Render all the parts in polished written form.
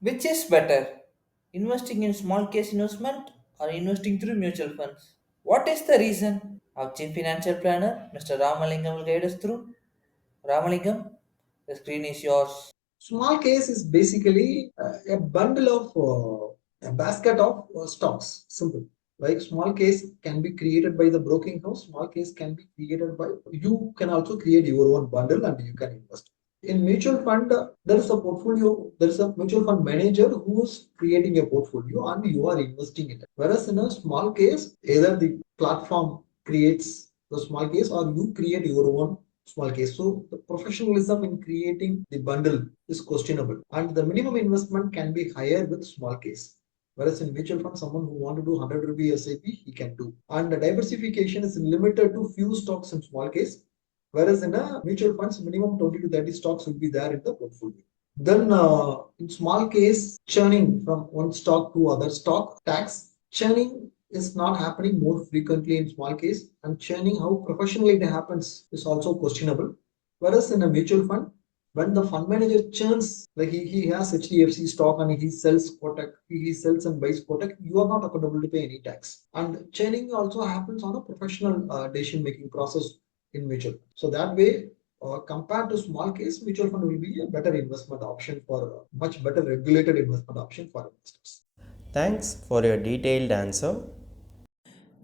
Which is better, investing in small case investment or investing through mutual funds? What is the reason? Our chief financial planner, Mr. Ramalingam, will guide us through. Ramalingam, the screen is yours. Small case is basically a bundle of a basket of stocks. Simple. Like small case can be created by the broking house. Small case can be created by you. Can also create your own bundle and you can invest. In mutual fund, there is a portfolio. There is a mutual fund manager who is creating a portfolio and you are investing in it. Whereas in a small case, either the platform creates the small case or you create your own small case. So the professionalism in creating the bundle is questionable, and the minimum investment can be higher with small case. Whereas in mutual fund, someone who want to do 100 rupee SIP, he can do. And the diversification is limited to few stocks in small case. Whereas in a mutual funds, minimum 20 to 30 stocks will be there in the portfolio. Then in small case, churning from one stock to other stock tax, churning is not happening more frequently in small case, and churning how professionally it happens is also questionable. Whereas in a mutual fund, when the fund manager churns, like he has HDFC stock and he sells Kotak, he sells and buys Kotak, you are not accountable to pay any tax. And churning also happens on a professional decision making process in mutual. So that way, compared to small case, mutual fund will be a better investment option for much better regulated investment option for investors. Thanks for your detailed answer.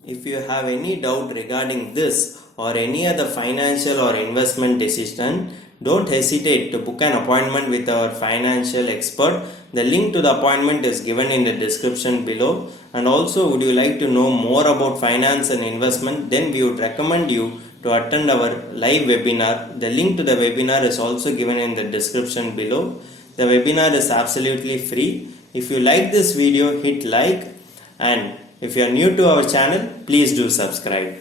If you have any doubt regarding this or any other financial or investment decision, don't hesitate to book an appointment with our financial expert. The link to the appointment is given in the description below. And also, would you like to know more about finance and investment? Then we would recommend you to attend our live webinar. The link to the webinar is also given in the description below. The webinar is absolutely free. If you like this video, hit like, and if you are new to our channel, please do subscribe.